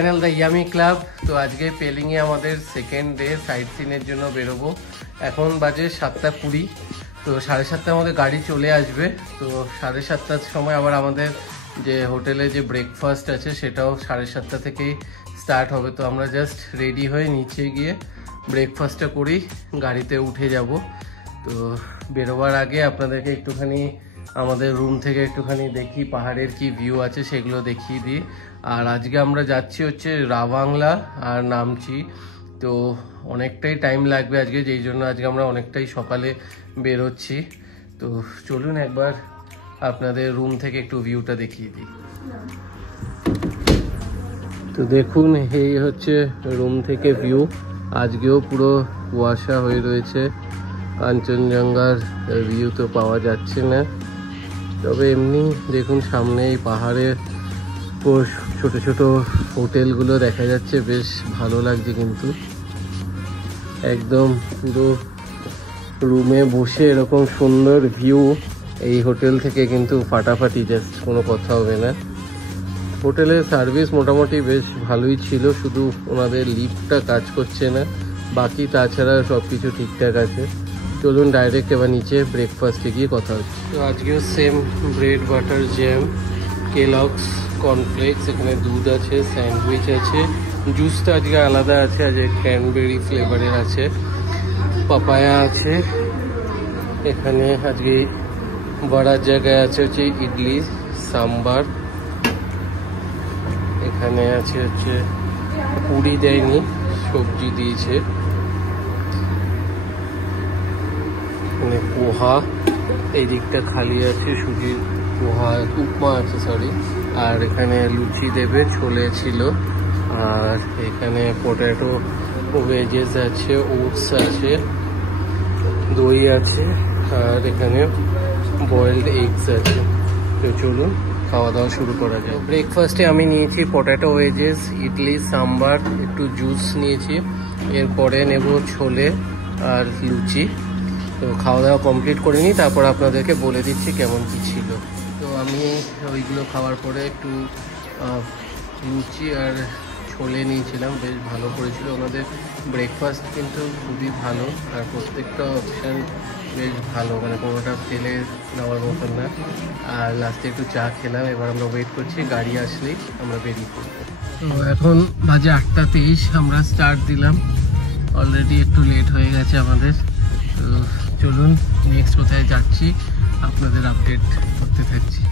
Channel the yummy club. তো আজকে পেলিংয়ে আমাদের সেকেন্ড ডে সাইট সিনের জন্য বেরোবো। এখন বাজে 7:20। তো 7:30টার মধ্যে গাড়ি চলে আসবে। তো 7:30টার সময় আবার আমাদের যে হোটেলে যে ব্রেকফাস্ট আছে সেটাও 7:30টা থেকেই স্টার্ট হবে। তো আমরা জাস্ট রেডি হয়ে নিচে গিয়ে ব্রেকফাস্টটা করি, গাড়িতে উঠে যাব। তো বেরোবার আগে আপনাদেরকে একটুখানি আমাদের রুম থেকে একটুখানি দেখি পাহাড়ের কি ভিউ আছে সেগুলো দেখিয়ে দিই। আর আজকে আমরা যাচ্ছি হচ্ছে রাভাংলা আর নামচি। তো অনেকটাই টাইম লাগবে আজকে, যেই জন্য আজকে আমরা অনেকটাই সকালে বেরোচ্ছি। তো চলুন একবার আপনাদের রুম থেকে একটু ভিউটা দেখিয়ে দিই। তো দেখুন, এই হচ্ছে রুম থেকে ভিউ। আজকেও পুরো কুয়াশা হয়ে রয়েছে, কাঞ্চনজঙ্ঘার ভিউ তো পাওয়া যাচ্ছে না। তবে এমনি দেখুন সামনে এই পাহাড়ের ছোট ছোট হোটেলগুলো দেখা যাচ্ছে, বেশ ভালো লাগছে। কিন্তু একদম পুরো রুমে বসে এরকম সুন্দর ভিউ এই হোটেল থেকে কিন্তু ফাটাফাটি, জাস্ট কোনো কথা হবে না। হোটেলের সার্ভিস মোটামুটি বেশ ভালোই ছিল, শুধু ওনাদের লিফটটা কাজ করছে না, বাকি তাছাড়া সব কিছু ঠিকঠাক আছে। চলুন ডাইরেক্ট এবার নিচে ব্রেকফাস্টে গিয়ে কথা হচ্ছে। তো আজকেও same bread butter jam, Kellogg's cornflakes, এখানে দুধ আছে, স্যান্ডউইচ আছে, জুসটা আজকে আলাদা আছে, আজকে ক্র্যানবেরি ফ্লেভারের আছে, পাপায়া আছে। এখানে আজকে বড়ার জায়গায় আছে হচ্ছে ইডলি সাম্বার। এখানে আছে হচ্ছে পুরি দেয়নি, সবজি দিয়েছে। এখানে পোহা, এই দিকটা খালি আছে, সুজির পোহা উপমা আছে সরি। আর এখানে লুচি দেবে, ছোলে ছিল। আর এখানে পটেটো ভেজেস আছে, ওটস আছে, দই আছে, আর এখানে বয়েলড এগস আছে। তো চলুন খাওয়া দাওয়া শুরু করা যায়। ব্রেকফাস্টে আমি নিয়েছি পটেটো ওয়েজেস, ইডলি সাম্বার, একটু জুস নিয়েছি। এরপরে নেব ছোলে আর লুচি। তো খাওয়া দাওয়া কমপ্লিট করে নিই, তারপর আপনাদেরকে বলে দিচ্ছি কেমন কী ছিল। তো আমি ওইগুলো খাওয়ার পরে একটু লুচি আর ছোলে নিয়েছিলাম, বেশ ভালো করেছিল ওনাদের ব্রেকফাস্ট, কিন্তু খুবই ভালো। আর প্রত্যেকটা অপশান বেশ ভালো, মানে কোনোটা ফেলে নেওয়ার মতন না। আর লাস্টে একটু চা খেলাম। এবার আমরা ওয়েট করছি, গাড়ি আসলেই আমরা বেরিয়ে পড়বো। তো এখন বাজে 8:23, আমরা স্টার্ট দিলাম। অলরেডি একটু লেট হয়ে গেছে আমাদের। তো চলুন নেক্সট কোথায় যাচ্ছি আপনাদের আপডেট করতে থাকছি।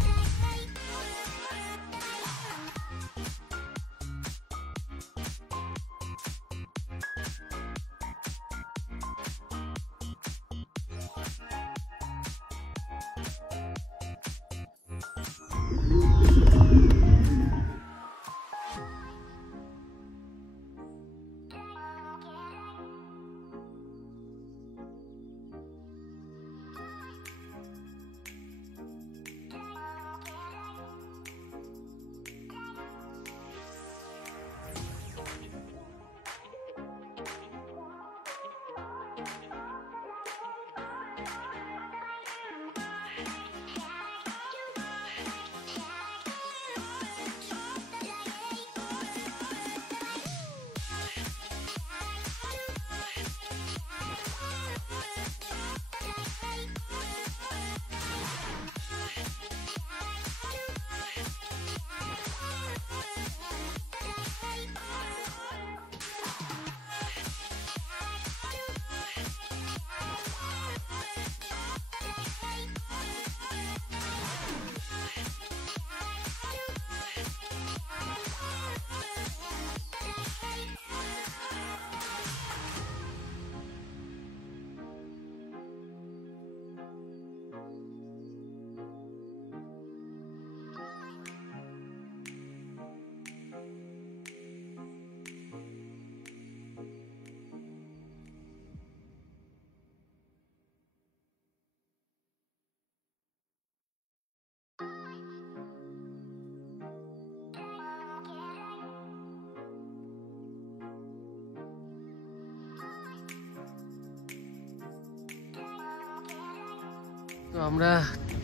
তো আমরা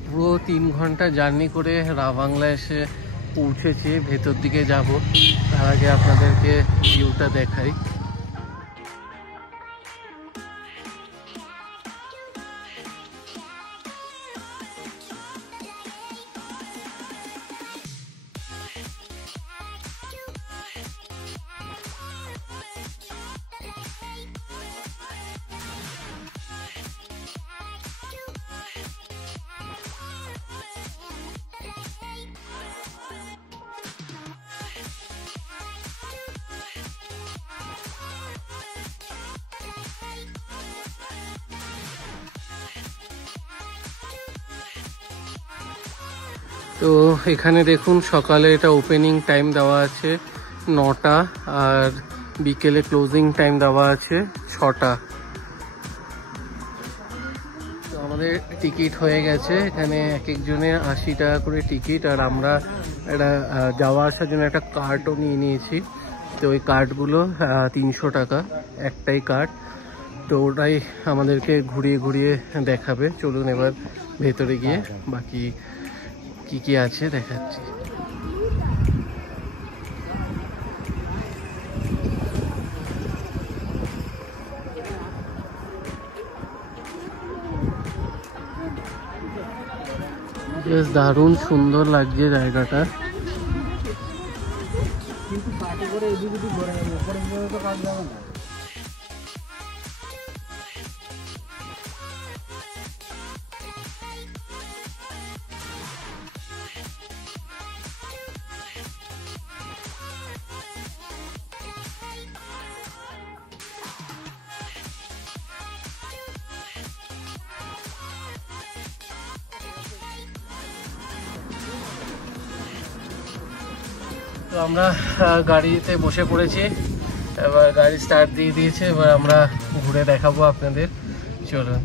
পুরো 3 ঘন্টা জার্নি করে রাভাংলা এসে পৌঁছেছি, ভেতর দিকে যাব। তার আগে আপনাদেরকে ভিউটা দেখাই। তো এখানে দেখুন সকালে এটা ওপেনিং টাইম দেওয়া আছে 9টা, আর বিকেলে ক্লোজিং টাইম দেওয়া আছে 6টা। তো আমাদের টিকিট হয়ে গেছে। এখানে এক একজনের 80 টাকা করে টিকিট, আর আমরা এটা যাওয়া আসার জন্য একটা কার্ডও নিয়ে নিয়েছি। তো ওই কার্ডগুলো 300 টাকা একটাই কার্ড। তো ওটাই আমাদেরকে ঘুরিয়ে ঘুরিয়ে দেখাবে। চলুন এবার ভেতরে গিয়ে বাকি কি কি আছে দেখাচ্ছি। বেশ দারুণ সুন্দর লাগছে জায়গাটা। তো আমরা গাড়িতে বসে পড়েছি, এবার গাড়ি স্টার্ট দিয়ে দিয়েছে। এবার আমরা ঘুরে দেখাবো আপনাদের। চলুন।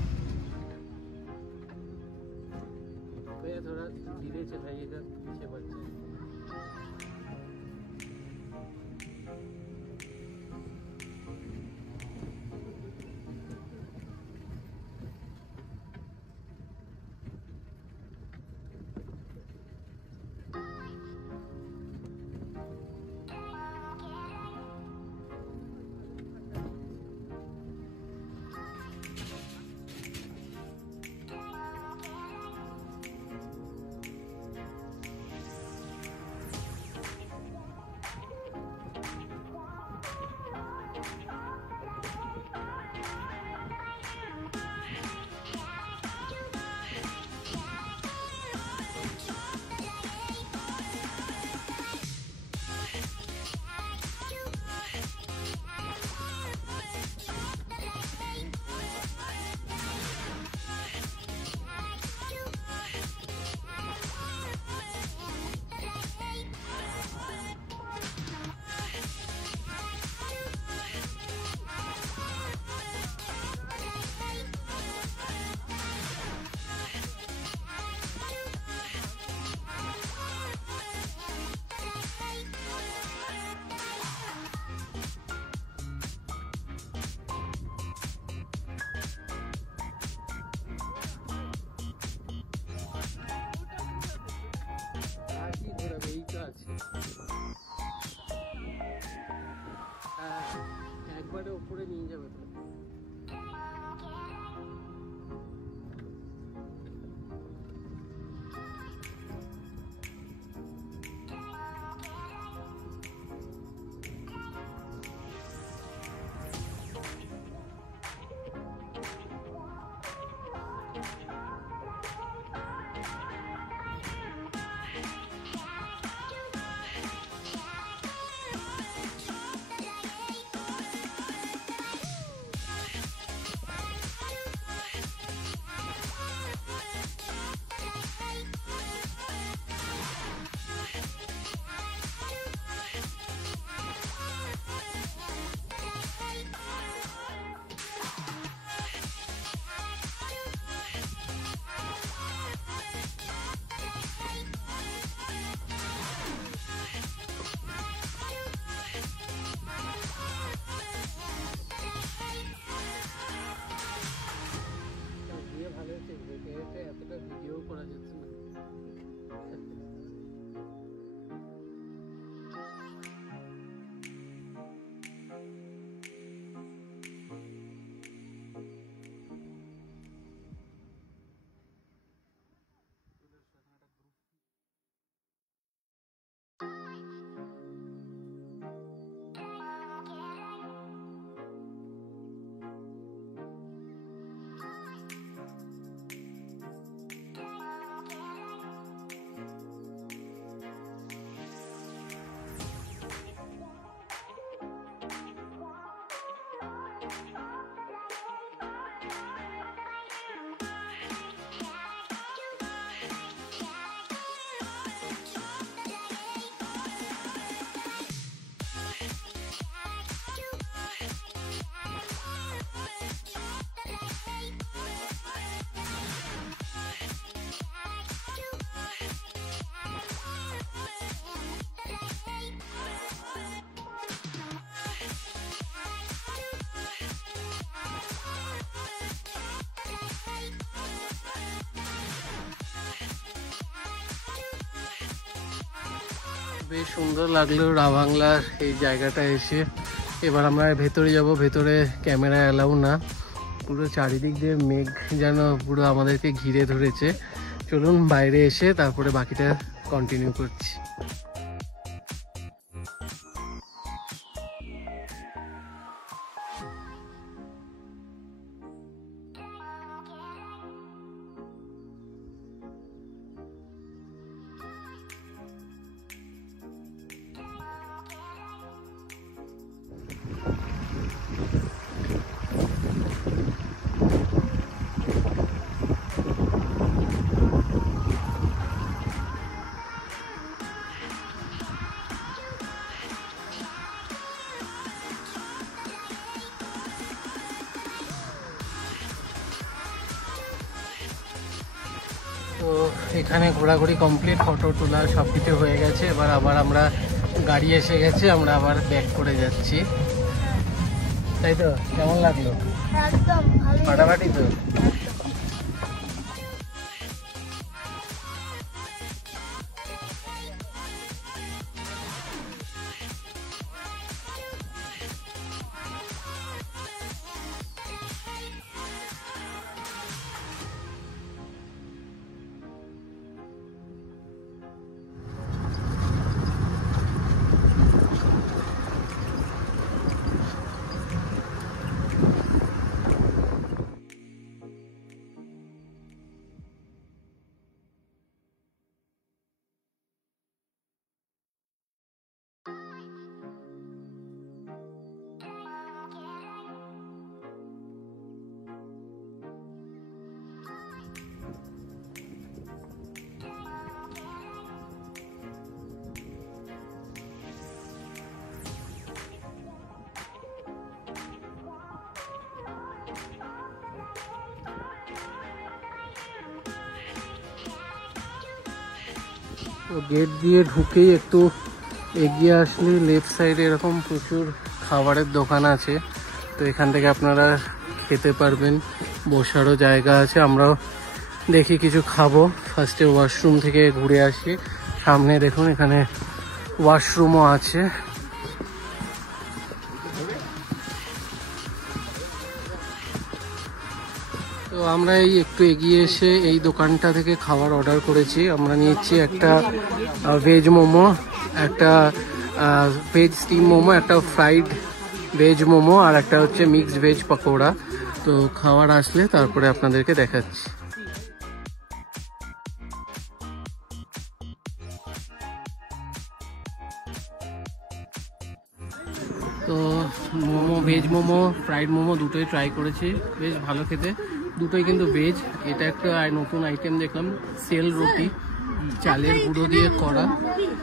বেশ সুন্দর লাগলো রাবাংলার এই জায়গাটা এসে। এবার আমরা ভেতরে যাব। ভেতরে ক্যামেরা অ্যালাউ না, পুরো চারিদিক দিয়ে মেঘ যেন পুরো আমাদেরকে ঘিরে ধরেছে। চলুন বাইরে এসে তারপরে বাকিটা কন্টিনিউ করছি। তো এখানে ঘোরাঘুরি কমপ্লিট, ফটো তোলা সব কিছু হয়ে গেছে। এবার আবার আমরা গাড়ি এসে গেছে, আমরা আবার ব্যাক করে যাচ্ছি। তাই তো? কেমন লাগলো? একদম ফাটাফাটি তো। তো গেট দিয়ে ঢুকেই একটু এগিয়ে আসলে লেফট সাইডে এরকম প্রচুর খাবারের দোকান আছে। তো এখান থেকে আপনারা খেতে পারবেন, বসারও জায়গা আছে। আমরাও দেখি কিছু খাবো। ফার্স্টে ওয়াশরুম থেকে ঘুরে আসি। সামনে দেখুন এখানে ওয়াশরুমও আছে। তো আমরা এই একটু এগিয়ে এসে এই দোকানটা থেকে খাবার অর্ডার করেছি। আমরা নিয়েছি একটা ভেজ মোমো, একটা ভেজ স্টিম মোমো, একটা ফ্রাইড ভেজ মোমো, আর একটা হচ্ছে মিক্সড ভেজ পকোড়া। তো খাবার আসলে তারপরে আপনাদেরকে দেখাচ্ছি। তো মোমো, ভেজ মোমো, ফ্রাইড মোমো দুটোই ট্রাই করেছি, বেশ ভালো খেতে। দুটোই কিন্তু ভেজ। এটা একটা নতুন আইটেম দেখলাম, সেল রুটি, চালের গুঁড়ো দিয়ে করা।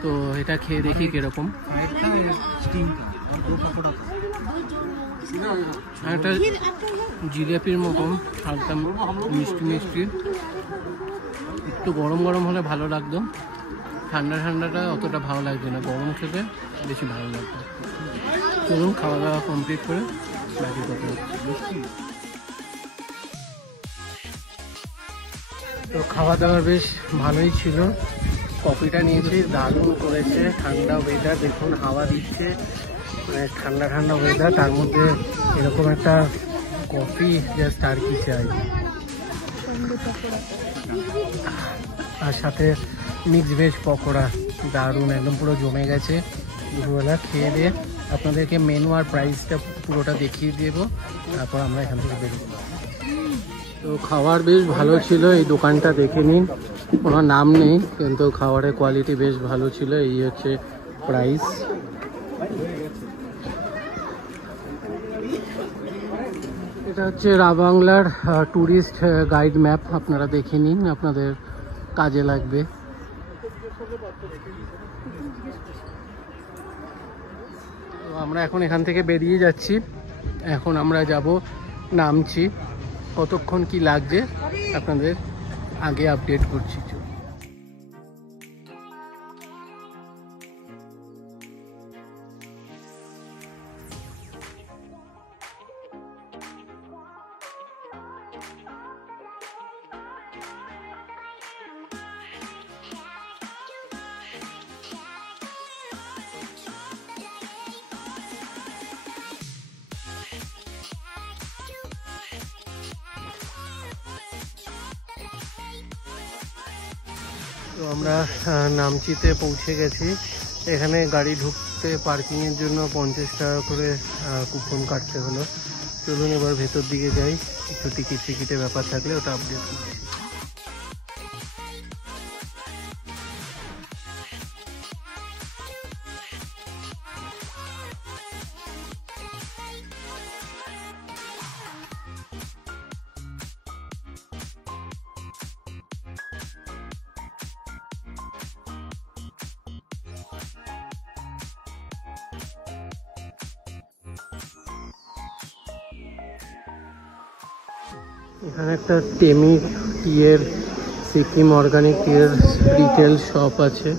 তো এটা খেয়ে দেখি কিরকম। একটা জিলাপির মতন, হালকা মিষ্টি মিষ্টি, একটু গরম গরম হলে ভালো লাগতো। ঠান্ডা ঠান্ডাটা অতটা ভালো লাগছে না, গরম খেতে বেশি ভালো লাগতো। চলুন খাওয়া দাওয়া কমপ্লিট করে বাকি কথা। তো খাওয়া দাওয়া বেশ ভালোই ছিল। কফিটা নিয়েছি, দারুণ করেছে। ঠান্ডা ওয়েদার, দেখুন হাওয়া দিচ্ছে, মানে ঠান্ডা ঠান্ডা ওয়েদার, তার মধ্যে এরকম একটা কফি, জাস্ট আর কি চাই। আর সাথে মিক্স ভেজ পকোড়া, দারুণ, একদম পুরো জমে গেছে। দুপুরবেলা খেয়ে দিয়ে আপনাদেরকে মেনু আর প্রাইসটা পুরোটা দেখিয়ে দেবো, তারপর আমরা এখান থেকে বেরোবো। তো খাবার বেশ ভালো ছিল। এই দোকানটা দেখে নিন, কোনো নাম নেই কিন্তু খাবারের কোয়ালিটি বেশ ভালো ছিল। এই হচ্ছে প্রাইস। এটা হচ্ছে রাবাংলার ট্যুরিস্ট গাইড ম্যাপ, আপনারা দেখে নিন, আপনাদের কাজে লাগবে। তো আমরা এখন এখান থেকে বেরিয়ে যাচ্ছি। এখন আমরা যাব, নামছি। কতক্ষণ কি লাগছে আপনাদের আগে আপডেট করছি। তো আমরা নামচিতে পৌঁছে গেছি। এখানে গাড়ি ঢুকতে পার্কিংয়ের জন্য 50 টাকা করে কুপন কাটতে হলো। চলুন এবার ভেতর দিকে যাই, কিছু টিকিটের ব্যাপার থাকলে ওটা আপডেট করছি। এখানে একটা টেমি টিয়ের, সিকিম অর্গানিক টিয়ের রিটেল শপ আছে।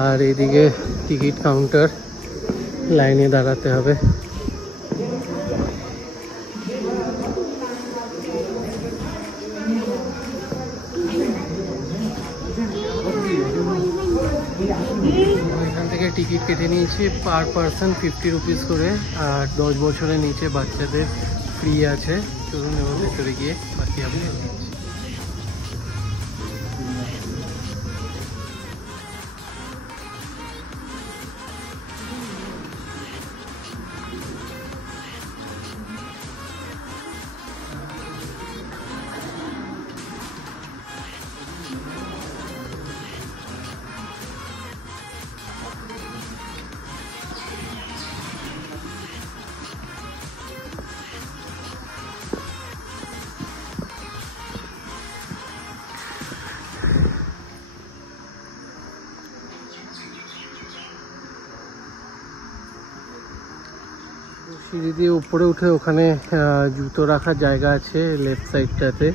আর এদিকে টিকিট কাউন্টার, লাইনে দাঁড়াতে হবে। এখান থেকে টিকিট কেটে নিয়েছি পার পারসন 50 রুপিস করে, আর 10 বছরের নিচে বাচ্চাদের ফ্রি আছে। চলুন এবার ভেতরে গিয়ে বাকি আপডেট দিচ্ছি। সিঁড়ি দিয়ে উপরে উঠে ওখানে জুতো রাখার জায়গা আছে লেফট সাইডটাতে।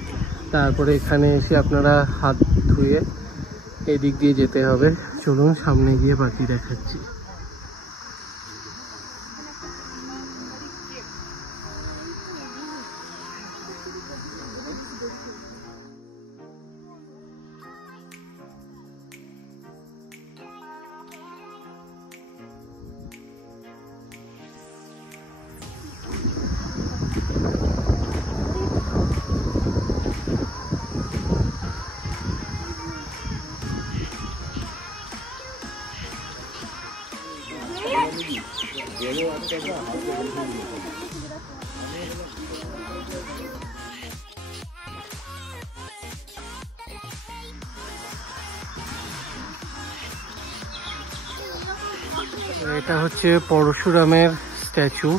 তারপরে এখানে এসে আপনারা হাত ধুয়ে এদিক দিয়ে যেতে হবে। চলুন সামনে গিয়ে বাকি দেখাচ্ছি। এটা হচ্ছে পরশুরামের স্ট্যাচু।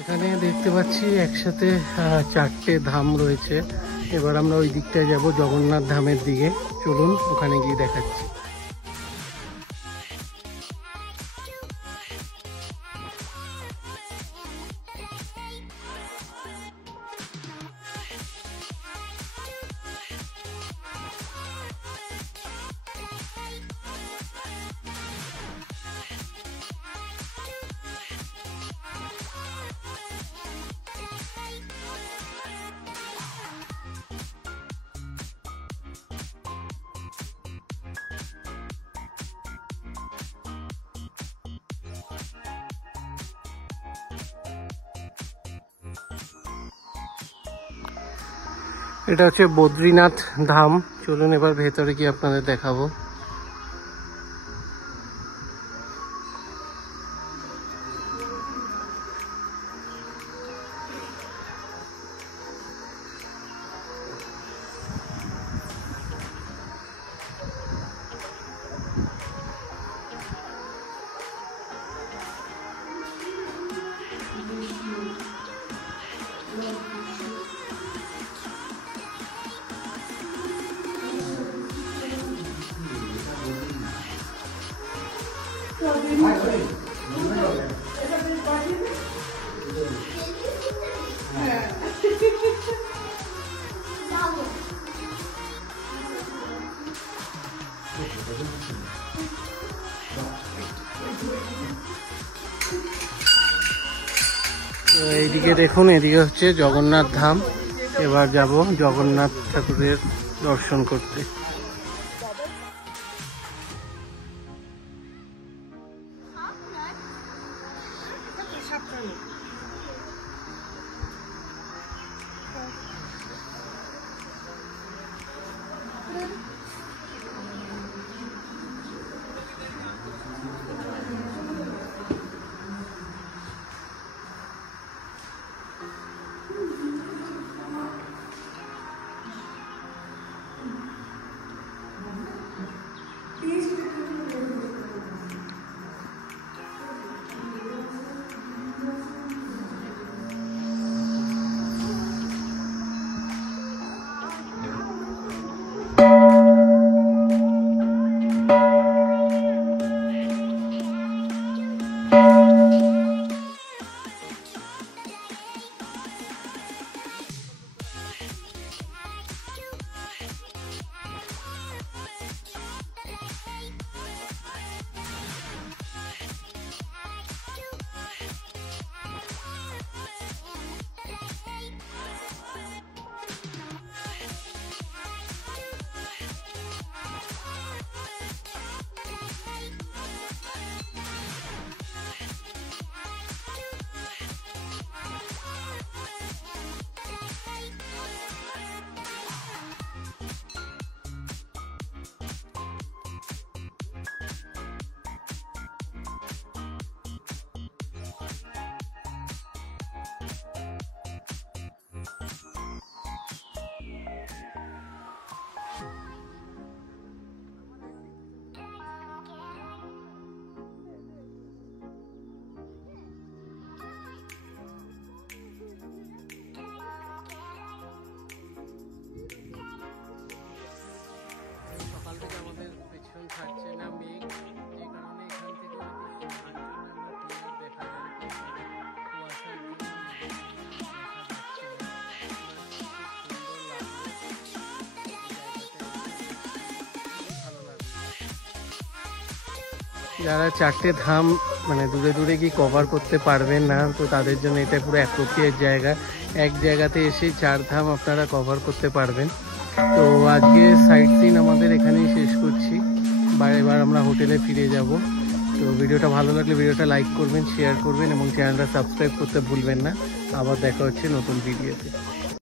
এখানে দেখতে পাচ্ছি একসাথে 4টে ধাম রয়েছে। এবার আমরা ওই দিকটায় যাব, জগন্নাথ ধামের দিকে। চলুন ওখানে গিয়ে দেখাচ্ছি। এটা হচ্ছে বদ্রীনাথ ধাম। চলুন এবার ভেতরে গিয়ে আপনাদের দেখাবো। এইদিকে দেখুন, এদিকে হচ্ছে জগন্নাথ ধাম। এবার যাব জগন্নাথ ঠাকুরের দর্শন করতে। যারা 4টে ধাম মানে দূরে দূরে কি কভার করতে পারবেন না, তো তাদের জন্য এটা পুরো অ্যাপ্রোপ্রিয়েট জায়গা। এক জায়গাতে এসে 4 ধাম আপনারা কভার করতে পারবেন। তো আজকে সাইট সিন আমাদের এখানেই শেষ করছি। এবার আমরা হোটেলে ফিরে যাব। তো ভিডিওটা ভালো লাগলে ভিডিওটা লাইক করবেন, শেয়ার করবেন এবং চ্যানেলটা সাবস্ক্রাইব করতে ভুলবেন না। আবার দেখা হচ্ছে নতুন ভিডিওতে।